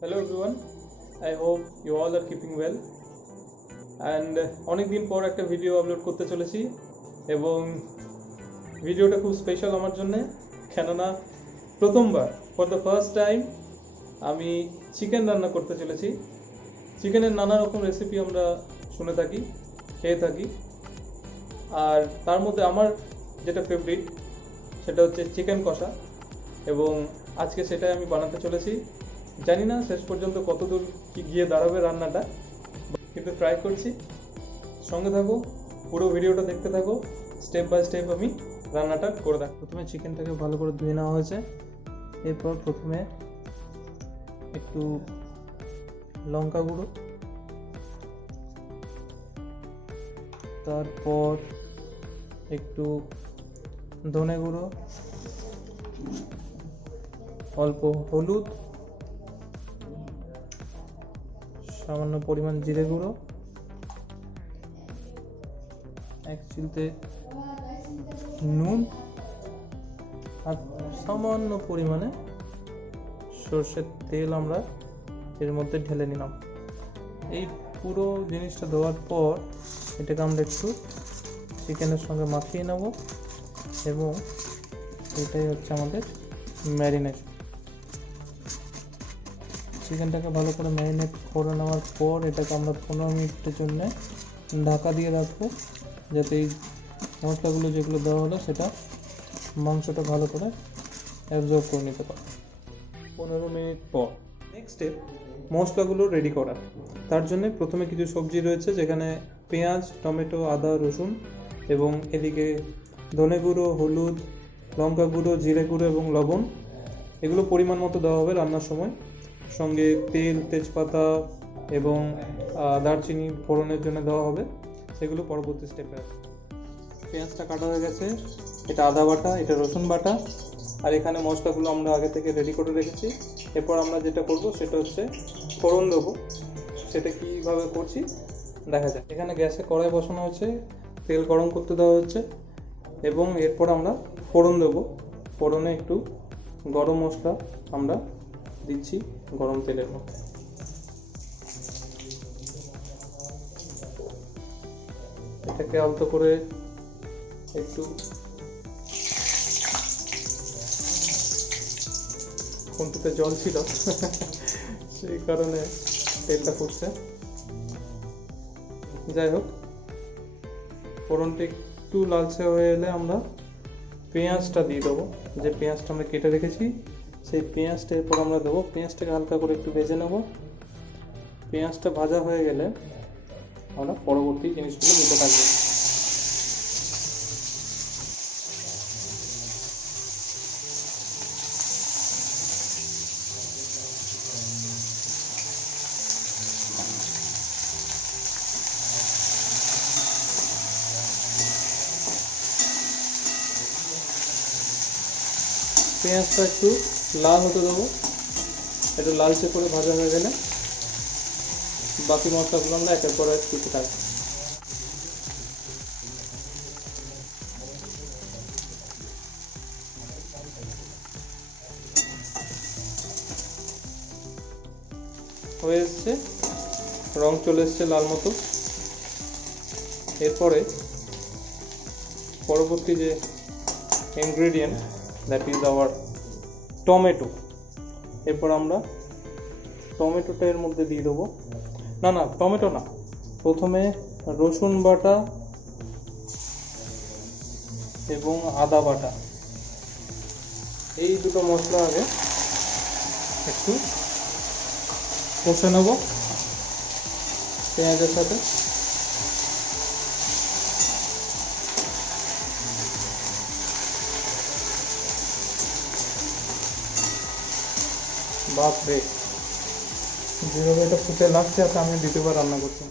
Hello everyone, I hope you all are keeping well and অনেক দিন পর একটা ভিডিও আপলোড করতে চলেছি এবং ভিডিওটা খুব স্পেশাল আমার জন্য, কেননা প্রথমবার ফর দ্য ফার্স্ট টাইম আমি চিকেন রান্না করতে চলেছি। চিকেনের নানা রকম রেসিপি আমরা শুনে থাকি, খেয়ে থাকি, আর তার মধ্যে আমার যেটা ফেভারিট সেটা হচ্ছে চিকেন কষা এবং আজকে সেটাই আমি বানাতে চলেছি। জানি না শেষ পর্যন্ত কতদূর কি গিয়ে দাঁড়াবে রান্নাটা, কিন্তু ট্রাই করছি। সঙ্গে থাকো, পুরো ভিডিওটা দেখতে থাকো, স্টেপ বাই স্টেপ আমি রান্নাটা করে থাকি। প্রথমে চিকেনটাকে ভালো করে ধুয়ে নেওয়া হয়েছে। এরপর প্রথমে একটু লঙ্কা গুঁড়ো, তারপর একটু ধনে গুঁড়ো, অল্প হলুদ, সামান্য পরিমাণ জিরে গুঁড়ো, এক চিলতে নুন আর সামান্য পরিমাণে সর্ষের তেল আমরা এর মধ্যে ঢেলে নিলাম। এই পুরো জিনিসটা দেওয়ার পর এটাকে আমরা একটু চিকেনের সঙ্গে মাখিয়ে নেব এবং এটাই হচ্ছে আমাদের ম্যারিনেট। চিকেনটাকে ভালো করে ম্যারিনেট করে নেওয়ার পর এটাকে আমরা 15 মিনিটের জন্য ঢাকা দিয়ে রাখবো, যাতে এই মশলাগুলো যেগুলো দেওয়া হলো সেটা মাংসটা ভালো করে অ্যাবজর্ব করে নিতে পারে। 15 মিনিট পর নেক্সট স্টেপ মশলাগুলো রেডি করা। তার জন্য প্রথমে কিছু সবজি রয়েছে, যেখানে পেঁয়াজ, টমেটো, আদা, রসুন এবং এদিকে ধনে গুঁড়ো, হলুদ, লঙ্কা গুঁড়ো, জিরে গুঁড়ো এবং লবণ, এগুলো পরিমাণ মতো দেওয়া হবে রান্নার সময়। সঙ্গে তেল, তেজপাতা এবং দারচিনি ফোড়নের জন্য দেওয়া হবে, সেগুলো পরবর্তী স্টেপে আছে। পেঁয়াজটা কাটা হয়ে গেছে, এটা আদা বাটা, এটা রসুন বাটা, আর এখানে মশলাগুলো আমরা আগে থেকে রেডি করে রেখেছি। এরপর আমরা যেটা করব সেটা হচ্ছে ফোড়ন দেবো। সেটা কীভাবে করছি দেখা যায়। এখানে গ্যাসে কড়াই বসানো হচ্ছে, তেল গরম করতে দেওয়া হচ্ছে এবং এরপর আমরা ফোড়ন দেবো। ফোড়নে একটু গরম মশলা আমরা দিচ্ছি গরম তেলের মধ্যে। এটাকে আলতো করে একটু খুন্তিতে জল ছিল সেই কারণে তেলটা ফুটছে। যাই হোক, ফোড়নটা একটু লালচে হয়ে এলে আমরা পেঁয়াজটা দিয়ে দেবো। যে পেঁয়াজটা আমরা কেটে রেখেছি সেই পেঁয়াজটা এরপর আমরা দেবো। পেঁয়াজটাকে হালকা করে একটু ভেজে নেব। পেঁয়াজটা ভাজা হয়ে গেলে আমরা পরবর্তী জিনিসগুলো দিতে থাকবো। পেঁয়াজটা একটু লাল হতে দেবো। একটু লালচে করে ভাজা হয়ে গেলে বাকি মশলাগুলো আমরা একের পর এক দিতে থাকবো। হয়ে এসছে, রং চলে এসছে লাল মতো। এরপরে পরবর্তী যে ingredient, that is our tomato. এরপর আমরা টমেটোটা এর মধ্যে দিয়ে দেবো। না টমেটো না, প্রথমে রসুন বাটা এবং আদা বাটা, এই দুটো মশলা আগে একটু কষে নেব পেঁয়াজের সাথে। বাপরে, যেভাবে এটা ফুটে লাগছে আর আমি দ্বিতীয়বার রান্না করছি।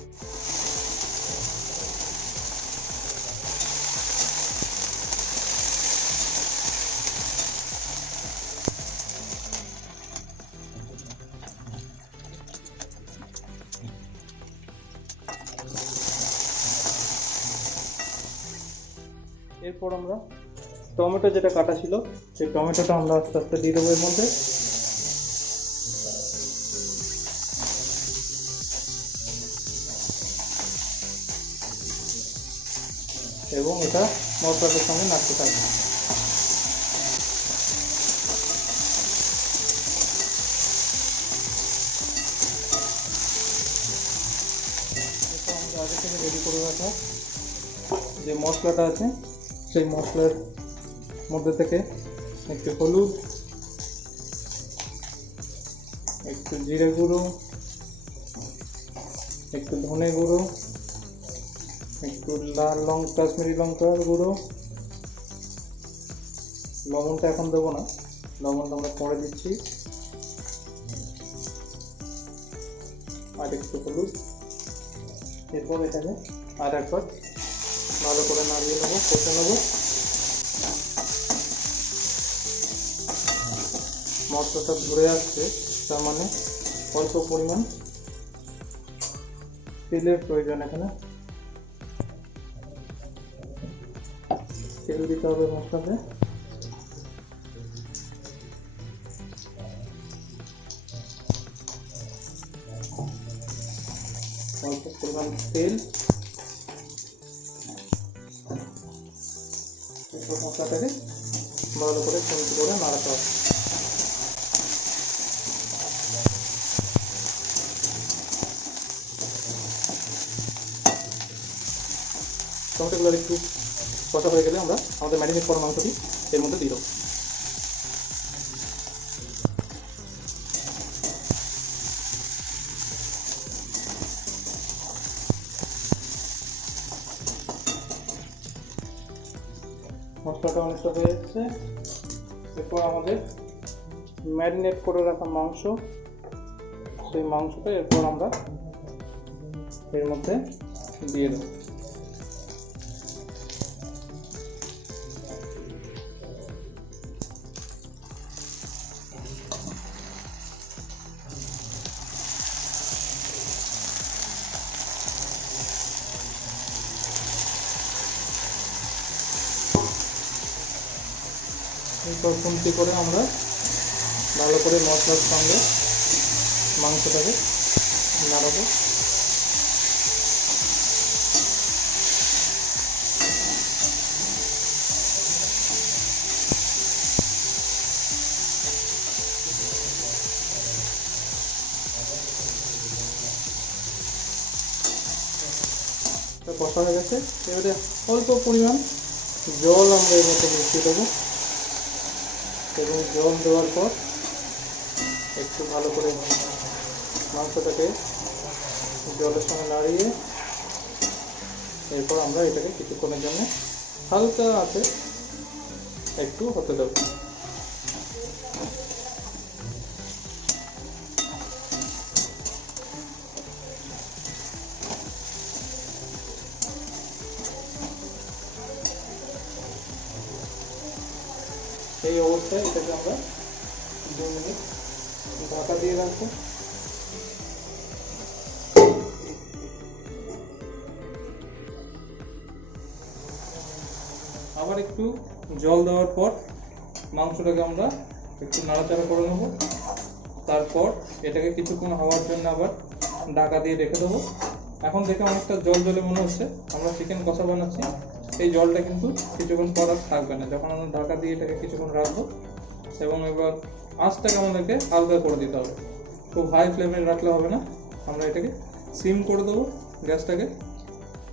এরপর আমরা টমেটো যেটা কাটা ছিল সেই টমেটোটা আমরা আস্তে আস্তে দিয়ে দেবো এর মধ্যে। এবং এটা মশলাটার সঙ্গে নাড়তে থাকবে। এটা আমরা আগে থেকে রেডি করে রাখা যে মশলাটা আছে সেই মশলার মধ্যে থেকে একটু হলুদ, একটু জিরে গুঁড়ো, একটু ধনে গুঁড়ো, একটু লাল কাশ্মীরি লঙ্কার গুঁড়ো, লবণটা এখন দেবো না, লবণটা আমরা পরে দিচ্ছি, আর একটু হলুদ। এরপর এটাকে আর একবার ভালো করে নাড়িয়ে নেবো, কষে নেবো। মশলাটা ধরে আসছে, তার মানে অল্প পরিমাণ তেলের প্রয়োজন। এখানে তেল দিতে হবে মশলাতে। অল্প পরিমাণ তেল, মশলাটাকে ভালো করে খুন্তি করে নাড়াতে হবে। টমেটোগুলো একটু কষা হয়ে গেলে আমরা আমাদের ম্যারিনেট করা মাংসটি এর মধ্যে দিয়ে দেবো। মশলাটা অনেকটা হয়ে যাচ্ছে। এরপর আমাদের ম্যারিনেট করে রাখা মাংস, সেই মাংসটা এরপর আমরা এর মধ্যে দিয়ে দেবো। এরপর খুন্তি করে আমরা ভালো করে মশলার সঙ্গে মাংসটাকে নাড়াবো। কষা হয়ে গেছে, এবারে অল্প পরিমাণ জল আমরা এর মধ্যে মিশিয়ে দেবো এবং জল দেওয়ার পর একটু ভালো করে মাংসটাকে জলের সঙ্গে নাড়িয়ে এরপর আমরা এটাকে কিছুক্ষণের জন্য হালকা আছে একটু হতে দেবো। এই অবস্থায় এটাকে আমরা 2 মিনিট ঢাকা দিয়ে রাখবো। আবার একটু জল দেওয়ার পর মাংসটাকে আমরা একটু নাড়াচাড়া করে নেব। তারপর এটাকে কিছুক্ষণ হওয়ার জন্য আবার ঢাকা দিয়ে রেখে দেবো। এখন দেখে অনেকটা জল জলে মনে হচ্ছে, আমরা চিকেন কষা বানাচ্ছি, এই জলটা কিন্তু কিছুক্ষণ পর আর থাকবে না। যখন আমরা ঢাকা দিয়ে এটাকে কিছুক্ষণ রাখবো এবং এবার আঁচটাকে আমাদেরকে হালকা করে দিতে হবে, খুব হাই ফ্লেমে রাখলে হবে না। আমরা এটাকে সিম করে দেবো গ্যাসটাকে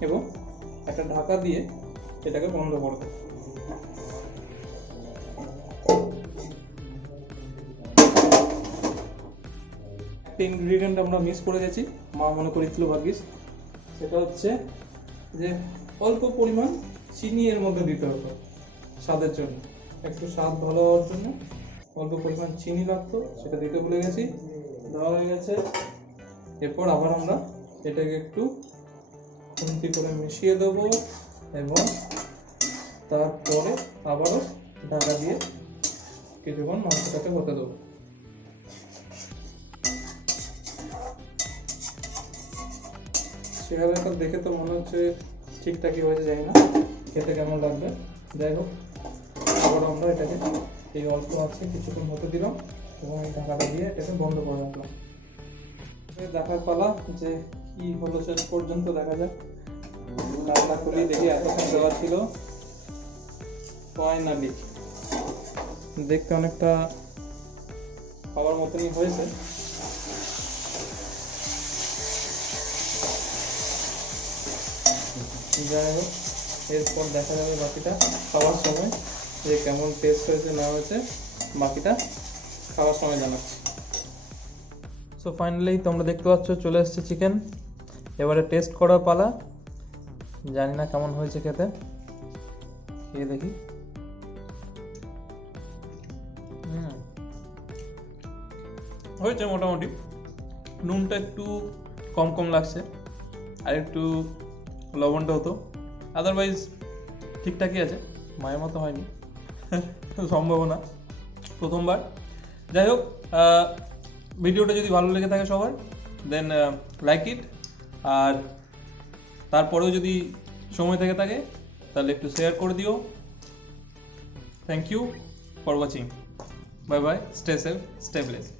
এবং একটা ঢাকা দিয়ে এটাকে বন্ধ করে দেবো। একটা ইনগ্রিডিয়েন্ট আমরা মিস করে গেছি, মা মনে করেছিল ভাগ্যিস, সেটা হচ্ছে যে অল্প পরিমাণ চিনি এর মধ্যে দিতে হবে স্বাদের জন্য। একটু স্বাদ ভালো হওয়ার জন্য অল্প পরিমাণ চিনি লাগতো, সেটা দিতে ভুলে গেছি, দেওয়া হয়ে গেছে। এরপর আবার আমরা এটাকে একটু খুন্তি করে মিশিয়ে দেবো এবং তারপরে আবারও ঢাকা দিয়ে কিছুক্ষণ মাংসটাকে হতে দেবো। সেভাবে দেখে তো মনে হচ্ছে ঠিকঠাকই হয়েছে, জানি না খেতে কেমন লাগবে। যাই হোক, আবার আমরা এটাকে এই অল্প আছে কিছুক্ষণ হতে দিলাম এবং এই ঢাকাটা দিয়ে এটাকে বন্ধ করে রাখলাম। দেখার পালা যে কি হলো শেষ পর্যন্ত, দেখা যাক। ঢাকনা খুলি দেখি এতক্ষণ দেওয়া ছিল। ফাইনালি দেখতে অনেকটা খাবার মতনই হয়েছে। যাই হোক, এরপর দেখা যাবে বাকিটা খাওয়ার সময় যে কেমন টেস্ট হয়েছে না হয়েছে, বাকিটা খাওয়ার সময় জানাচ্ছি। সো ফাইনালি তোমরা দেখতে পাচ্ছ চলে এসেছে চিকেন। এবারে টেস্ট করার পালা। জানি না কেমন হয়েছে খেতে, খেয়ে দেখি। হয়েছে মোটামুটি, নুনটা একটু কম কম লাগছে, আর একটু লবণটা হতো, আদারওয়াইজ ঠিকঠাকই আছে, মায়ের মতো হয়নি সম্ভাবনা প্রথমবার। যাই হোক, ভিডিওটা যদি ভালো লেগে থাকে সবার, দেন লাইক ইট, আর তারপরেও যদি সময় থেকে থাকে তাহলে একটু শেয়ার করে দিও। Thank you for watching. Bye bye, stay safe, stay blessed.